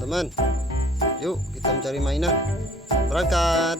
teman-teman. Yuk kita mencari mainan. Berangkat.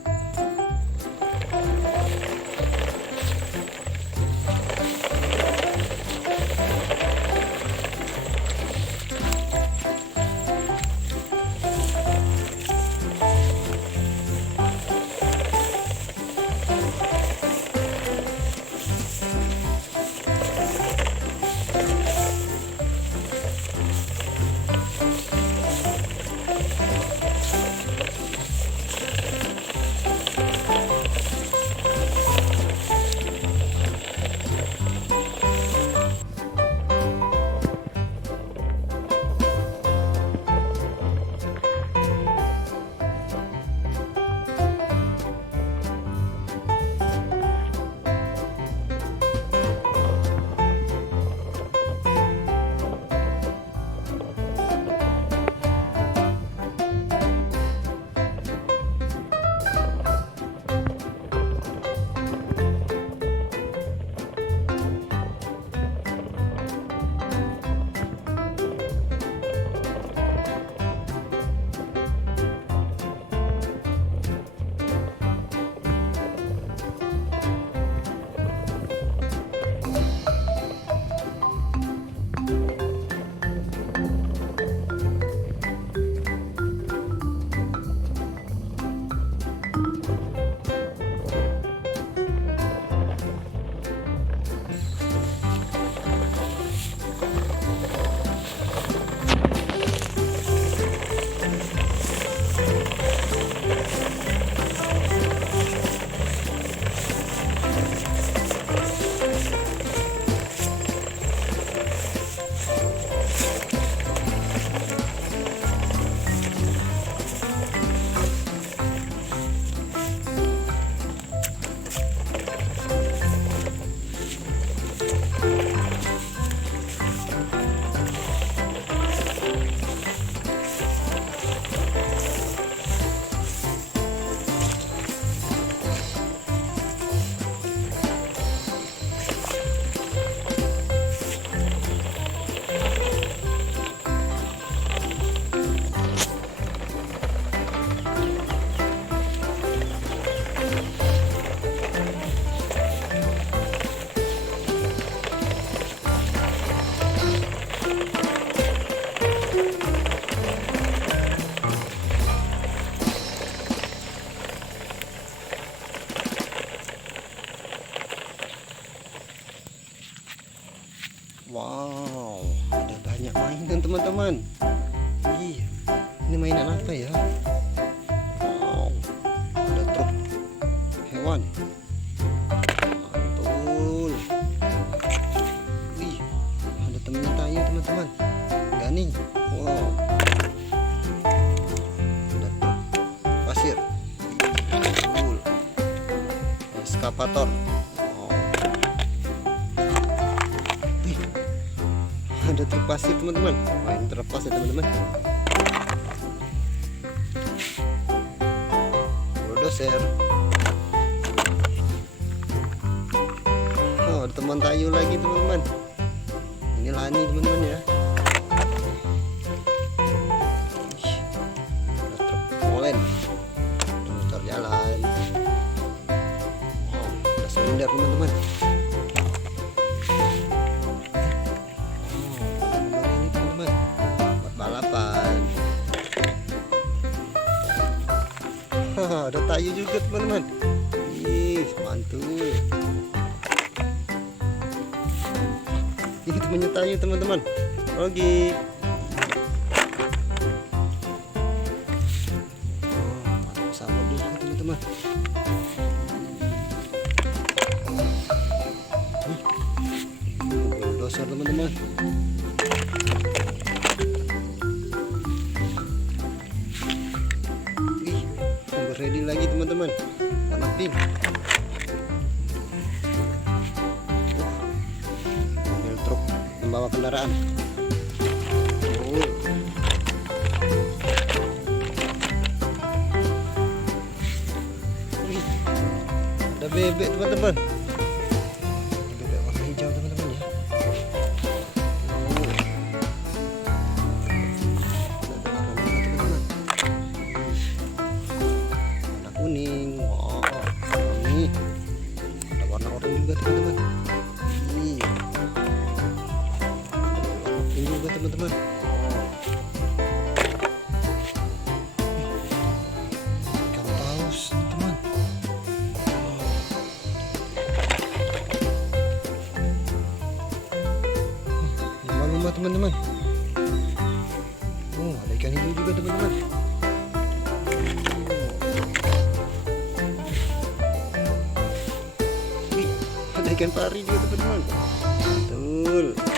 Wow, ada banyak mainan teman-teman. Ih, ini mainan apa ya? Wow, ada truk hewan. Mantul. Wih, ada temennya tayo teman-teman. Gani. Wow. Ada truk pasir. Mantul. Excavator. Ada truk pasir teman-teman, main terlepas ya teman-teman. Buuldoser. Oh, ada teman tayu lagi teman-teman. Ini Lani teman-teman ya. Ada truk MOLEN, motor jalan. Oh, ada silinder teman-teman. Ada tayu juga teman-teman. Ih, mantul. Ini temannya tayu teman-teman. Rogi. Oh, sama juga teman-teman. Buuldoser teman-teman. Ready lagi teman-teman, warna pink. Mobil truk membawa kendaraan. Ada bebek teman-teman. Bebek warna hijau teman-teman ya. Ada warna merah teman-teman. Ikan paus teman. Lumba-lumba teman-teman. Oh, ada ikan hijau juga teman-teman. Wih, ada ikan pari juga teman-teman. Betul.